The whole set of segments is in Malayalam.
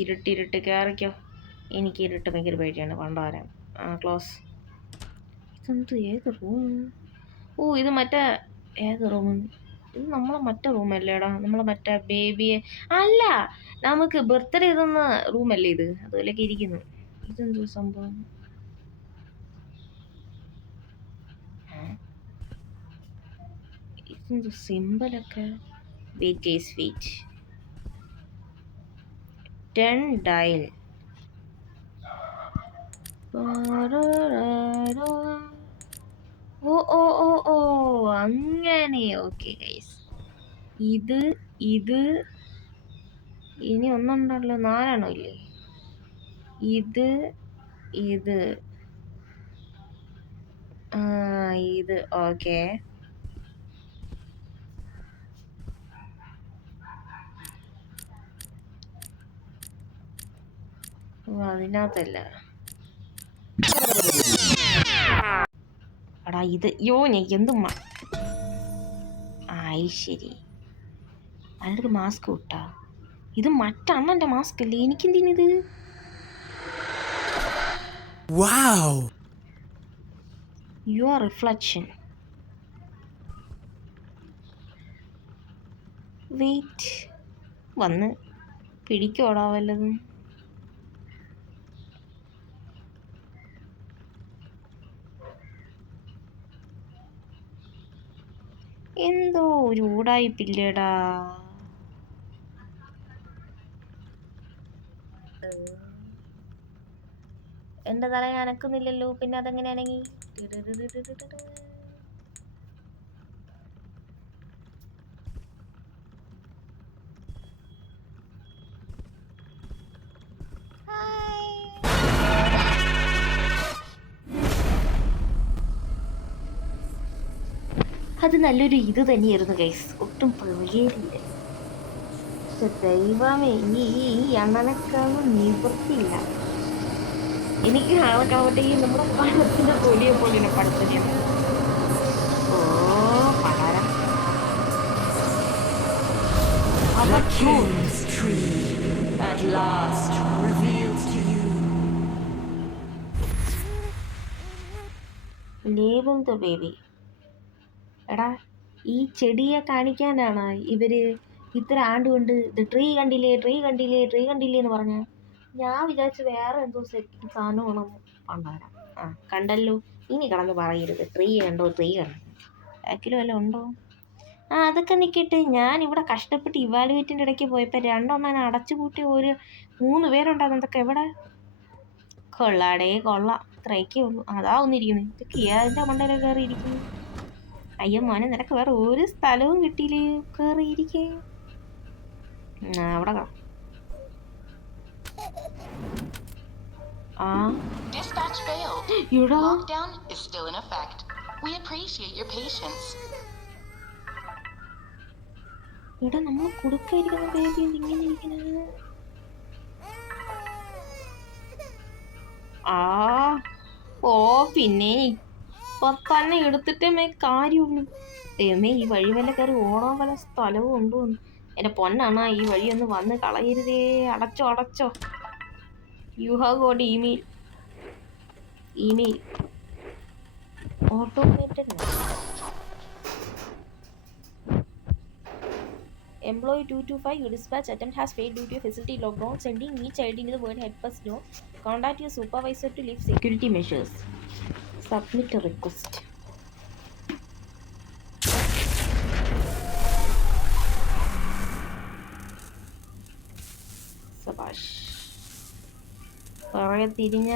ഇരുട്ട് കയറിക്കോ. എനിക്ക് ഇരുട്ട് ഭയങ്കര പേടിയാണ്. പണ്ടാരാം ക്ലോസ്. ഇതെന്ത് ഏത് റൂം? ഓ ഇത് മറ്റേ ഏത് റൂം? ഇത് നമ്മളെ മറ്റേ റൂമല്ലേടാ? നമ്മളെ മറ്റേ ബേബിയെ അല്ല, നമുക്ക് ബർത്ത്ഡേ ഇതുന്ന റൂമല്ലേ ഇത്? അതുപോലെയൊക്കെ ഇരിക്കുന്നു. ഇതെന്തോ സംഭവം? ഇതെന്തോ സിമ്പിളൊക്കെ? Wait 10 dial. ഓ ഓ ഓ ഓ അങ്ങനെ. ഓക്കെ ഗൈസ്, ഇത് ഇനി ഒന്നുണ്ടല്ലോ, 4 ഇല്ലേ? ഇത് ഇത് ഓക്കെ. അതിനകത്തല്ല എടാ ഇത്. ഞാൻ എന്തും ശരി. അതിനൊരു മാസ്ക് കിട്ടാ. ഇത് മറ്റണ്ണന്റെ മാസ്ക് അല്ലേ? എനിക്കെന്തിനിത്? Your reflection. വെയിറ്റ്, വന്ന് പിടിക്കോടാ വല്ലതും? എന്തോ ഒരു ഊടായിപ്പില്ലേടാ. എന്റെ തല അനക്കുന്നില്ലല്ലോ, പിന്നെ അതെങ്ങനെ അനങ്ങി? അത് നല്ലൊരു ഇത് തന്നെയായിരുന്നു ഗൈസ്, ഒട്ടും പ്രവേരില്ല. പക്ഷെ ദൈവമേ, ഈ അണ്ണനക്കാളും നിവൃത്തിയില്ല. എനിക്ക് ആളെക്കാവട്ടെ ഈ നമ്മുടെ പഴത്തിന്റെ തൊലിയെ പോലെ പഠിത്തം. ഓ പടാര. Label the baby. എടാ, ഈ ചെടിയെ കാണിക്കാനാണ് ഇവര് ഇത്ര ആണ്ടുകൊണ്ട് ഇത് ട്രീ കണ്ടില്ലേ എന്ന് പറഞ്ഞ. ഞാൻ വിചാരിച്ചു വേറെ എന്തോ സാധനമാണെന്ന്. പണ്ടാരാ. കണ്ടല്ലോ, ഇനി കിടന്ന് പറയരുത് ട്രീ കണ്ടോ. ബാക്കിലും വല്ലതും ഉണ്ടോ? അതൊക്കെ നിൽക്കട്ടെ. ഞാൻ ഇവിടെ കഷ്ടപ്പെട്ട് ഇവാലുവേറ്റിൻ്റെ ഇടയ്ക്ക് പോയപ്പോൾ 2 എണ്ണം അടച്ചുപൂട്ടി 3 പേരുണ്ടായിരുന്നു. അതൊക്കെ എവിടെ? കൊള്ളാടേ കൊള്ളാം. ഇത്രയൊക്കെ ഉള്ളൂ. അതാ ഒന്നിരിക്കുന്നു. ഇതൊക്കെ ഏതിൻ്റെ മണ്ടയിലൊക്കെ കയറിയിരിക്കുന്നു? അയ്യോ മോനെ, നിനക്ക് വേറെ ഒരു സ്ഥലവും കിട്ടിയില്ലേ കയറിയിരിക്കേ? അവിടെ ഇവിടെ നമ്മൾ കൊടുക്കായിരിക്കുന്ന ബേബി ഇങ്ങനെ ഇരിക്കുന്നത്. പിന്നെ ഇപ്പൊ തന്നെ എടുത്തിട്ടേ കാര്യമുള്ളൂ. ദൈവമേ, ഈ വഴി വല്ല കയറി ഓടാൻ വല്ല സ്ഥലവും ഉണ്ടോ? എന്റെ പൊന്നാണ്, ഈ വഴി ഒന്ന് വന്ന് കളയരുതേ. അടച്ചോ. You have got email automated. Employee 225, your dispatch attempt has failed due to a facility lockdown. Sending each child into the void head first door. Contact your supervisor to lift security measures. Submit a request. സബാഷ്. പുറകെ തിരിഞ്ഞ.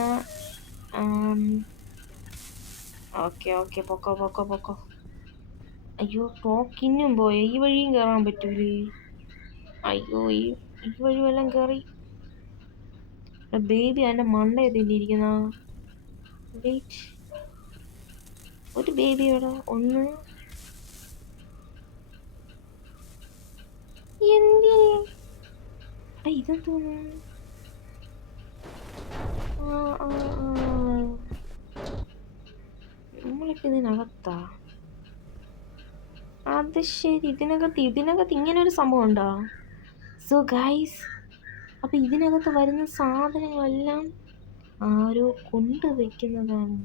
ഓക്കെ പൊക്കോ. അയ്യോ, ടോക്കിനും പോയോ? ഈ വഴിയും കയറാൻ പറ്റൂലേ? അയ്യോ, ഈ വഴി വല്ലതും കയറി ബേബി അതിൻ്റെ മണ്ടയെ തിന്നിരിക്കുന്ന. വെയിറ്റ്, ഒരു ബേബി എവിടെ? ഒന്ന്. എന്തിന്? ഇതെന്തോന്നു? നമ്മളിപ്പോ ഇതിനകത്താ? അത് ശരി, ഇതിനകത്ത് ഇങ്ങനെ ഒരു സംഭവം ഉണ്ടോ? സോ ഗൈസ്, അപ്പം ഇതിനകത്ത് വരുന്ന സാധനങ്ങളെല്ലാം ആരോ കൊണ്ടുവയ്ക്കുന്നതാണ്.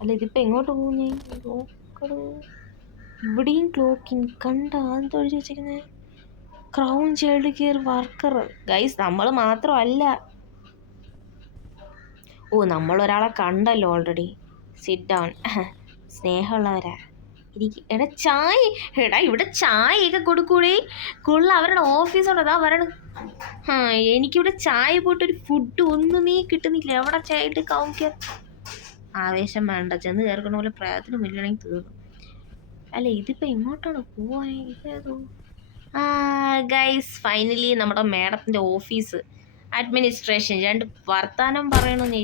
അല്ല, ഇതിപ്പോൾ എങ്ങോട്ട് പോകുന്നേ? ലോക്കർ ഇവിടെയും ക്ലോക്കിങ് കണ്ട അതെന്തോ എഴുതി വെച്ചിരിക്കുന്നത്? Crown child care worker. Guys, നമ്മൾ മാത്രമല്ല. ഓ, നമ്മളൊരാളെ കണ്ടല്ലോ ഓൾറെഡി. Sit down. സ്നേഹമുള്ളവരാ. എടാ ചായ, എടാ ഇവിടെ ചായയൊക്കെ കൊടുക്കൂടേ. കൊള്ളാം, അവരുടെ ഓഫീസുണ്ട്. അതാ വരണം. എനിക്കിവിടെ ചായ പോയിട്ടൊരു ഫുഡ് ഒന്നുമേ കിട്ടുന്നില്ല. എവിടെ ചായ ഇട്ട് കൗൺക്കർ? ആവേശം വേണ്ട, ചെന്ന് ചേർക്കണ പോലെ പ്രയത്നം ഇല്ലണെങ്കിൽ തീർന്നു. അല്ല, ഇതിപ്പോൾ എങ്ങോട്ടാണ് പോവാൻ? ഇതേതോ ഗൈസ്, ഫൈനലി നമ്മുടെ മാഡത്തിൻ്റെ ഓഫീസ്, അഡ്മിനിസ്ട്രേഷൻ. രണ്ട് വർത്താനം പറയണമെന്ന്